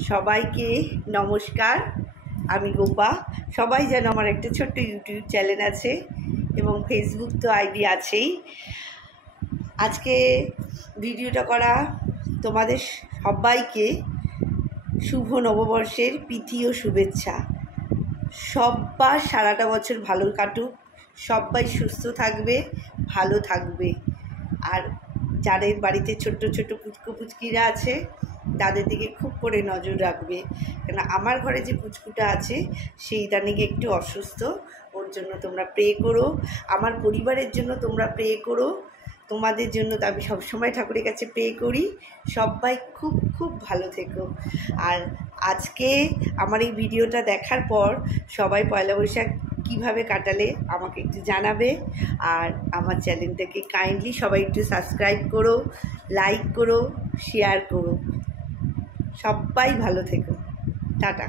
সবাইকে নমস্কার। আমি গোপা। সবাই যেন আমার একটা ছোট্ট ইউটিউব চ্যানেল আছে এবং ফেসবুক তো আইডি আছেই। আজকে ভিডিওটা করা তোমাদের সবাইকে শুভ নববর্ষের প্রীতি ও শুভেচ্ছা। সবার সারাটা বছর ভালো কাটুক, সবাই সুস্থ থাকবে, ভালো থাকবে। আর যাদের বাড়িতে ছোট্ট ছোট্ট পুচকিরা আছে তাদের দিকে খুব করে নজর রাখবে, কেন আমার ঘরে যে পুচকুটা আছে সেই নাকি একটু অসুস্থ, ওর জন্য তোমরা প্রে করো। আমার পরিবারের জন্য তোমরা প্রে করো, তোমাদের জন্য তো আমি সবসময় ঠাকুরের কাছে প্রে করি। সবাই খুব খুব ভালো থেকো। আর আজকে আমার এই ভিডিওটা দেখার পর সবাই পয়লা বৈশাখ কীভাবে কাটালে আমাকে একটু জানাবে। আর আমার চ্যানেলটাকে কাইন্ডলি সবাই একটু সাবস্ক্রাইব করো, লাইক করো, শেয়ার করো। সবাই ভালো থেকো। টাটা।